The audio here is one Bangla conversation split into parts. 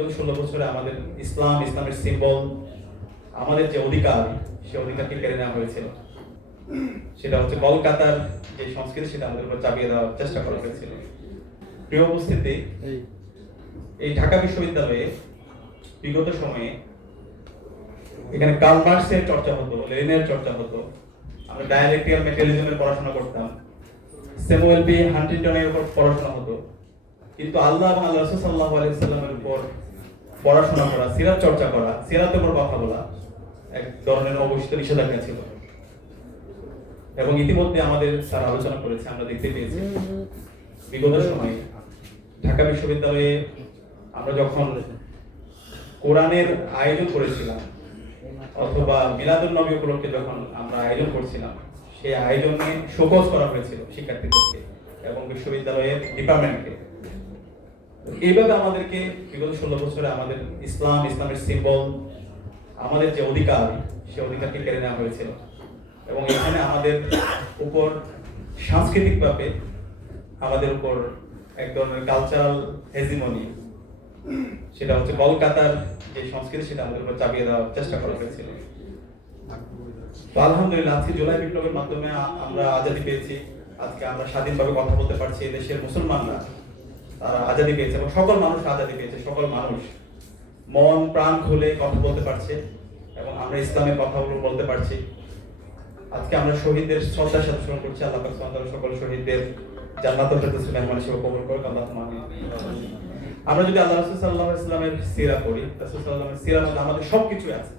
বিগত 16 বছরে আমাদের ইসলামের সিম্বল, আমাদের যে অধিকার, সে অধিকারকে কেড়ে নেওয়া হয়েছিল। সেটা হচ্ছে কলকাতার যে সংস্কৃতি, সেটা আমাদের উপর চাপিয়ে দেওয়ার চেষ্টা করা হয়েছিল। প্রিয় উপস্থিতি, এই ঢাকা বিশ্ববিদ্যালয়ে বিগত সময়ে এখানে কার্ল মার্কসের চর্চা হতো, লেনিনের চর্চা হতো, আমরা ডায়ালেকটিক্যাল মেটেরিয়ালিজমের পড়াশোনা করতাম, স্যামুয়েল পি হান্টিংটনের উপর পড়াশোনা হতো। কিন্তু আল্লাহ এবং আল্লাহ রাসূল সাল্লাল্লাহু আলাইহি ওয়াসাল্লামের উপর পড়াশোনা করা, সিরাত চর্চা করা, সিরাতের উপর কথা বলা এক ধরনের অবশ্যই নিষেধাজ্ঞা ছিল। এবং ইতিমধ্যে আমাদের স্যার আলোচনা করেছে, আমরা দেখতে পেয়েছি বিগত সময়ে ঢাকা বিশ্ববিদ্যালয়ে আমরা যখন কোরআনের আয়োজন করেছিলাম অথবা মিলাদুন নবী উপলক্ষে যখন আমরা আয়োজন করছিলাম, সেই আয়োজনে শোকজ করা হয়েছিল শিক্ষার্থীদেরকে এবং বিশ্ববিদ্যালয়ের ডিপার্টমেন্টকে। এইভাবে আমাদেরকে বিগত 16 বছরে আমাদের ইসলামের সিম্বল, আমাদের যে অধিকার, সে অধিকারকে কেড়ে নেওয়া হয়েছিল। এবং এখানে আমাদের উপর সাংস্কৃতিকভাবে আমাদের উপর এক ধরনের কালচারাল হেজিমনি, সেটা হচ্ছে কলকাতার যে সংস্কৃতি, সেটা আমাদের উপর চাপিয়ে দেওয়ার চেষ্টা করা হয়েছিল। তো আলহামদুলিল্লাহ, আজকে জুলাই বিপ্লবের মাধ্যমে আমরা আজাদী পেয়েছি। আজকে আমরা স্বাধীনভাবে কথা বলতে পারছি। দেশের মুসলমানরা তারা আজাদী পেয়েছে এবং সকল মানুষ আজাদী পেয়েছে। সকল মানুষ মন প্রাণ খুলে কথা বলতে পারছে এবং আমরা ইসলামের কথা বলতে পারছি। আজকে আমরা শহীদদের শ্রদ্ধার সাথে স্মরণ করছি। আল্লাহ পাক সুবহানাহু ওয়া তাআলা সকল শহীদদের জান্নাতুল ফেরদৌসে মেহমান হিসেবে কবুল করুক। আল্লাহুম্মা আমিন। আমরা যদি আল্লাহ রাসূল সাল্লাল্লাহু আলাইহি ওয়াসাল্লামের সিরা পড়ি, রাসূল সাল্লাল্লাহু আলাইহি ওয়াসাল্লামের সিরার মধ্যে আমাদের সবকিছু আছে।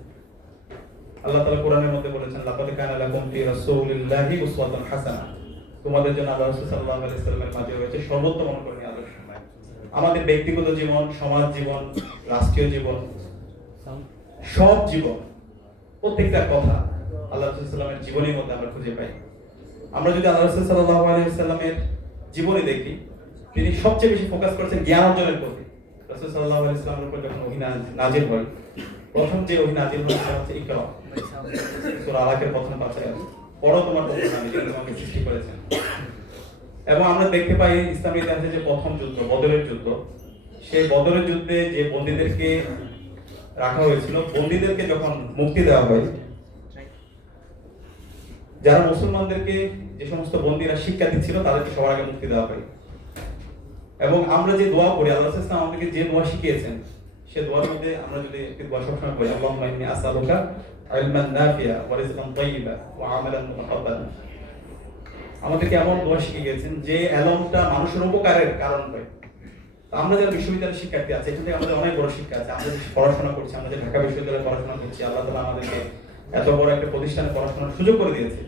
আল্লাহ তাআলা কোরআনের মধ্যে বলেছেন, লাকাদ কানা লাকুম ফি রাসূলিল্লাহি উসওয়াতুন হাসানাহ। তোমাদের জন্য আল্লাহ রাসূল সাল্লাল্লাহু আলাইহি ওয়াসাল্লামের মাঝে রয়েছে সর্বোত্তম অনুকরণীয় আদর্শ। আমাদের ব্যক্তিগত জীবন, সমাজ জীবন, রাষ্ট্রীয় জীবন, সব জীবন, প্রত্যেকটা কথা আল্লাহ রাসূল সাল্লাল্লাহু আলাইহি ওয়াসাল্লামের জীবনের মধ্যে আমরা খুঁজে পাই। আমরা যদি আল্লাহ রাসূল সাল্লাল্লাহু আলাইহি ওয়াসাল্লামের জীবনী দেখি, তিনি সবচেয়ে বেশি ফোকাস করেছেন জ্ঞান অর্জনের প্রতি। রাসূল সাল্লাল্লাহু আলাইহি ওয়াসাল্লামের উপর যখন ওহী নাযিল হয়, প্রথম যে ওহী নাযিল হয় সেটা হচ্ছে ইকরা, সূরা আলাকের প্রথম পাঁচে, পড়ো তোমার প্রভু নামে যিনি তোমাকে সৃষ্টি করেছেন। এবং আমরা দেখতে পাই ইসলামী ইতিহাসে যে প্রথম যুদ্ধ, বদরের যুদ্ধ, সেই বদরের যুদ্ধে যে বন্দীদেরকে রাখা হয়েছিল, বন্দীদেরকে যখন মুক্তি দেওয়া হয়, যারা মুসলমানদেরকে, যে সমস্ত বন্দীরা শিক্ষা দিচ্ছিল, তাদেরকে সবার আগে মুক্তি দেওয়া হয়। এবং আমরা যে দোয়া করি, আল্লাহ রাসূল আমাদেরকে যে দোয়া শিখিয়েছেন, সে দোয়ার মধ্যে আমরা যদি একটি দোয়া সবসময় করি, আল্লাহুম্মা ইন্নী আসআলুকা ইলমান নাফিআ ওয়া রিজকান তাইয়্যিবা ওয়া আমালান মুতাকাব্বালা। আমাদেরকে এমন দোয়া শিখিয়ে গেছেন যে এলমটা মানুষের উপকারের কারণ হয়। আমরা যারা বিশ্ববিদ্যালয়ের শিক্ষার্থী আছে, এখান থেকে আমাদের অনেক বড় শিক্ষা আছে। আমরা যে পড়াশোনা করছি, আমরা যে ঢাকা বিশ্ববিদ্যালয়ে পড়াশোনা করছি, আল্লাহ তাআলা আমাদেরকে এত বড় একটা প্রতিষ্ঠানে পড়াশোনার সুযোগ করে দিয়েছে।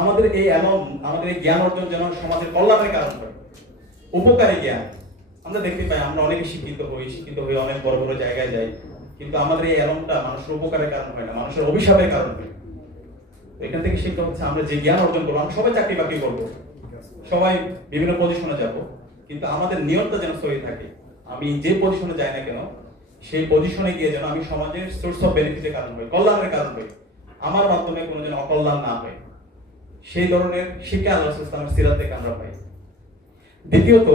আমাদের এই এলম, আমাদের এই জ্ঞান অর্জন যেন সমাজের কল্যাণের কারণ হয়, উপকারী জ্ঞান। আমরা দেখতে পাই আমরা অনেকে শিক্ষিত হই অনেক বড় বড় জায়গায় যাই, কিন্তু আমাদের এই এলমটা মানুষের উপকারের কারণ হয় না, মানুষের অভিশাপের কারণ হয়। এখান থেকে শিক্ষা হচ্ছে আমরা যে জ্ঞান অর্জন করবো, আমরা সবাই চাকরি বাকরি করবো, সবাই বিভিন্ন পজিশনে যাব, কিন্তু আমাদের নিয়তটা যেন সহি থাকে। আমি যে পজিশনে যাই না কেন, সেই পজিশনে গিয়ে যেন আমি সমাজের সোর্স অফ বেনিফিটের কারণ হই, কল্যাণের কারণ হই, আমার মাধ্যমে কোনো যেন অকল্যাণ না হয়। সেই ধরনের শিক্ষা আল্লাহ রাসূল ইসলামের সিরাত থেকে আমরা পাই। দ্বিতীয়ত,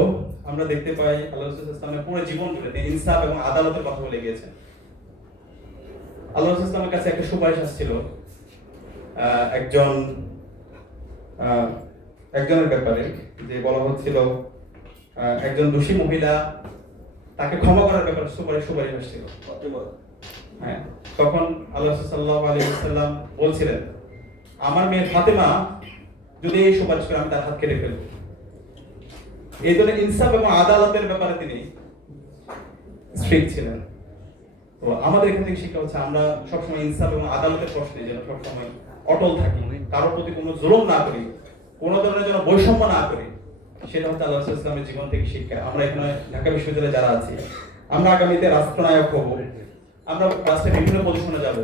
আমরা দেখতে পাই আল্লাহ রাসূল ইসলামের পুরো জীবন জুড়ে তিনি ইনসাফ এবং আদালতের কথা বলে গিয়েছেন। আল্লাহ রাসূল ইসলামের কাছে একটা সুপারিশ আসছিল একজনের ব্যাপারে, যে বলা হচ্ছিল একজন দোষী মহিলা, তাকে ক্ষমা করার ব্যাপারে সুপারিশ আসছিল। হ্যাঁ, তখন আল্লাহ রাসূল সাল্লাল্লাহু আলাইহি ওয়াসাল্লাম বলছিলেন, আমার মেয়ে ফাতেমা যদি এই সুপারিশ করে, আমি তার হাত কেটে ফেলবো। এই জন্য ইনসাফ এবং আদালতের ব্যাপারে তিনি স্ট্রিক্ট ছিলেন। তো আমাদের এখান থেকে শিক্ষা হচ্ছে আমরা সবসময় ইনসাফ এবং আদালতের প্রশ্নে যেন সবসময় অটল থাকি, কারোর প্রতি কোনো জুলুম না করি, কোনো ধরনের যেন বৈষম্য না করি। সেটা হচ্ছে আল্লাহ রাসূল ইসলামের জীবন থেকে শিক্ষা। আমরা এখানে ঢাকা বিশ্ববিদ্যালয়ে যারা আছি, আমরা আগামীতে রাষ্ট্রনায়ক হব, আমরা রাষ্ট্রের বিভিন্ন পজিশনে যাব,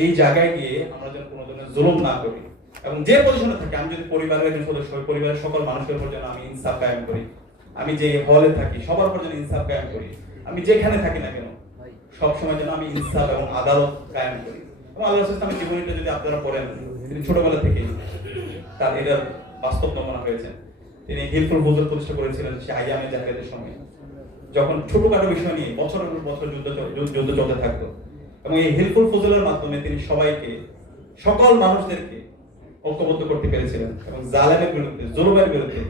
এই জায়গায় গিয়ে আমরা যেন কোনো ধরনের জুলুম না করি। এবং যে পজিশনে থাকি, আমি যদি পরিবারের একজন সদস্য হই, পরিবারের সকল মানুষের উপর যেন আমি ইনসাফ কায়েম করি। আমি যে হলে থাকি, সবার উপর যেন ইনসাফ কায়েম করি। আমি যেখানে থাকি না কেন, সবসময় যেন আমি ইনসাফ এবং আদালত কায়েম করি। এবং আল্লাহ রাসূল ইসলামের জীবনীটা যদি আপনারা পড়েন, তিনি ছোটবেলা থেকেই তার এটার বাস্তব নমুনা হয়েছে। তিনি হিলফুল হুজুর প্রতিষ্ঠা করেছিলেন সে আইয়ামে জাহেলিয়াতের সময়। যখন ছোটখাটো বিষয় নিয়ে বছরের পর বছর যুদ্ধ চলতে থাকতো, এবং এই হিলফুল ফজলের মাধ্যমে তিনি সবাইকে, সকল মানুষদেরকে ঐক্যবদ্ধ করতে পেরেছিলেন এবং জালেমের বিরুদ্ধে, জুলুমের বিরুদ্ধে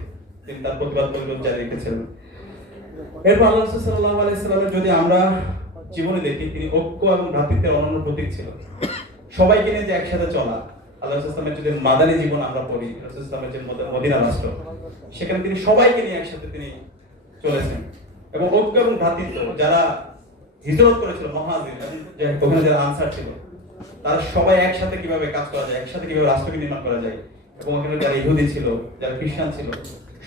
তিনি তার প্রতিবাদ জারি রেখেছিলেন। এরপর আল্লাহ রাসূল সাল্লাল্লাহু আলাইহি সাল্লামের যদি আমরা জীবনে দেখি, তিনি ঐক্য এবং ভ্রাতৃত্বের অনন্য প্রতীক ছিল। সবাইকে নিয়ে যে একসাথে চলা, আল্লাহ রাসূল সাল্লাল্লাহু আলাইহি সাল্লামের যদি মাদানী জীবন আমরা পড়ি, রাসূল সাল্লাল্লাহু আলাইহি সাল্লামের যে মদিনা রাষ্ট্র, সেখানে তিনি সবাইকে নিয়ে একসাথে তিনি চলেছেন। এবং ঐক্য এবং ভ্রাতৃত্ব, যারা হিজরত করেছিল মুহাজির এবং ওখানে যারা আনসার ছিল, তারা সবাই একসাথে কিভাবে কাজ করা যায়, একসাথে কিভাবে রাষ্ট্রকে নির্মাণ করা যায়, এবং ওখানে যারা ইহুদি ছিল, যারা খ্রিস্টান ছিল,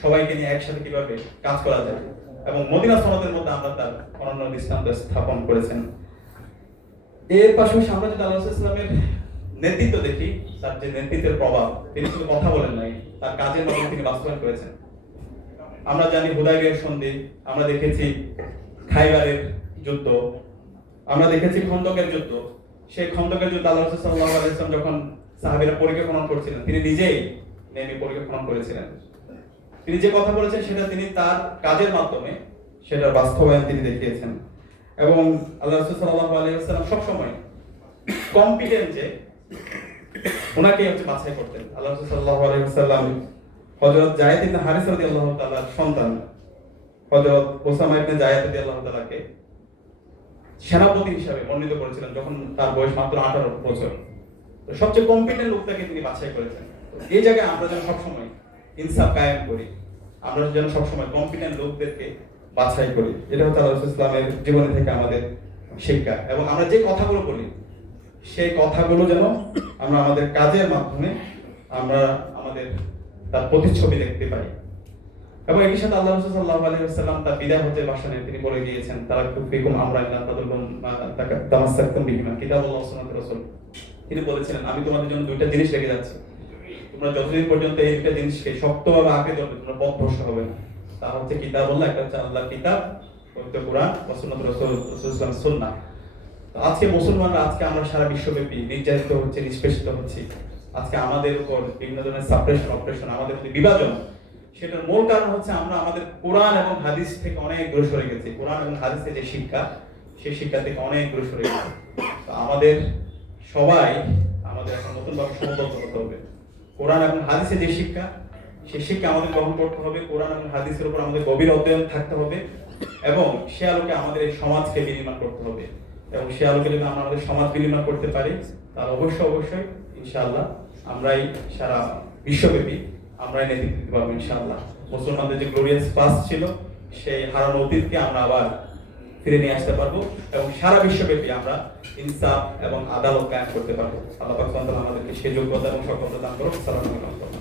সবাইকে নিয়ে একসাথে কিভাবে কাজ করা যায়, এবং মদিনা সনদের মধ্যে আমরা তার অনন্য দৃষ্টান্ত স্থাপন করেছেন। এর পাশাপাশি আমরা যদি আল্লাহ ইসলামের নেতৃত্ব দেখি, তার যে নেতৃত্বের প্রভাব, তিনি শুধু কথা বলেন নাই, তার কাজের মাধ্যমে তিনি বাস্তবায়ন করেছেন। আমরা জানি হুদায়বিয়ার সন্ধি, আমরা দেখেছি খাইবারের যুদ্ধ, আমরা দেখেছি খন্দকের যুদ্ধ। সেই খন্দকের যুদ্ধ আল্লাহ রাসূল সাল্লাল্লাহু আলাইহি ওয়াসাল্লাম যখন সাহাবীরা পরীক্ষা খনন করছিলেন, তিনি নিজেই নেমে পরীক্ষা খনন করেছিলেন। তিনি যে কথা বলেছেন সেটা তিনি তার কাজের মাধ্যমে সেটার বাস্তবায়ন তিনি দেখিয়েছেন। এবং আল্লাহ রাসূল সাল্লাল্লাহু আলাইহি ওয়াসাল্লাম সবসময় কম্পিটেন্ট যে ওনাকে বাছাই করতেন। আল্লাহ রাসূল সাল্লাল্লাহু আলাইহি ওয়াসাল্লাম হযরত যায়েদ ইবনে হারিস রাদিয়াল্লাহু তাআলার সন্তান হযরত ওসামা ইবনে যায়েদ রাদিয়াল্লাহু তাআলাকে সেনাপতি হিসেবে মনোনীত করেছিলেন যখন তার বয়স মাত্র 18 বছর। তো সবচেয়ে কম্পিটেন্ট লোকটাকে তিনি বাছাই করেছেন। এই জায়গায় আমরা যেন সবসময় ইনসাফ কায়েম করি, আমরা যেন সবসময় কম্পিটেন্ট লোকদেরকে বাছাই করি। এটা হচ্ছে আল্লাহ রাসূল ইসলামের জীবনে থেকে আমাদের শিক্ষা। এবং আমরা যে কথাগুলো বলি, সেই কথাগুলো যেন আমরা আমাদের কাজের মাধ্যমে আমরা আমাদের তার প্রতিচ্ছবি দেখতে পাই। এবং একই সাথে আল্লাহ রাসূল সাল্লাল্লাহু আলাইহি ওয়াসাল্লাম তার বিদায় হজ্জের ভাষণে তিনি বলে গিয়েছেন, তারাকতু ফিকুম আমরান লা তাদুল্লুম তামাসসাকতুম বিহিমা কিতাবুল্লাহ ওয়া সুন্নাতুর রাসূল। তিনি বলেছিলেন, আমি তোমাদের জন্য দুইটা জিনিস রেখে যাচ্ছি, তোমরা যতদিন পর্যন্ত এই দুইটা জিনিসকে শক্তভাবে আঁকড়ে ধরবে, তোমরা পথভ্রষ্ট হবে না। তা হচ্ছে কিতাবুল্লাহ, একটা হচ্ছে আল্লাহর কিতাব, পবিত্র কোরআন, ওয়া সুন্নাতুর রাসূল সাল্লাল্লাহু সুন্নাহ। তো আজকে মুসলমানরা, আজকে আমরা সারা বিশ্বব্যাপী নির্যাতিত হচ্ছে, নিষ্পেষিত হচ্ছি। আজকে আমাদের উপর বিভিন্ন ধরনের সাপ্রেশন, অপারেশন, আমাদের মধ্যে বিভাজন, সেটার মূল কারণ হচ্ছে আমরা আমাদের কোরআন এবং হাদিস থেকে অনেক দূরে সরে গেছি। কোরআন এবং হাদিসের যে শিক্ষা, সেই শিক্ষা থেকে অনেক দূরে সরে গেছি। তো আমাদের সবাই এখন নতুন ভাবে সমবদ্ধ হতে হবে। কোরআন এবং হাদিসের যে শিক্ষা, সেই শিক্ষা আমাদের গ্রহণ করতে হবে। কোরআন এবং হাদিসের উপর আমাদের গভীর অধ্যয়ন থাকতে হবে, এবং সে আলোকে আমাদের এই সমাজকে বিনির্মাণ করতে হবে। এবং সে আলোকে যদি আমরা আমাদের সমাজ বিনির্মাণ করতে পারি, তাহলে অবশ্যই ইনশাআল্লাহ আমরাই সারা বিশ্বব্যাপী আমরাই নেতৃত্ব দিতে পারবো ইনশাআল্লাহ। মুসলমানদের যে গ্লোরিয়াস পাস্ট ছিল, সেই হারানো অতীতকে আমরা আবার ফিরে নিয়ে আসতে পারবো, এবং সারা বিশ্বব্যাপী আমরা ইনসাফ এবং আদালত কায়েম করতে পারবো। আল্লাহ পাক আমাদেরকে সেই যোগ্যতা এবং সফলতা দান করুন। আসসালামু আলাইকুম।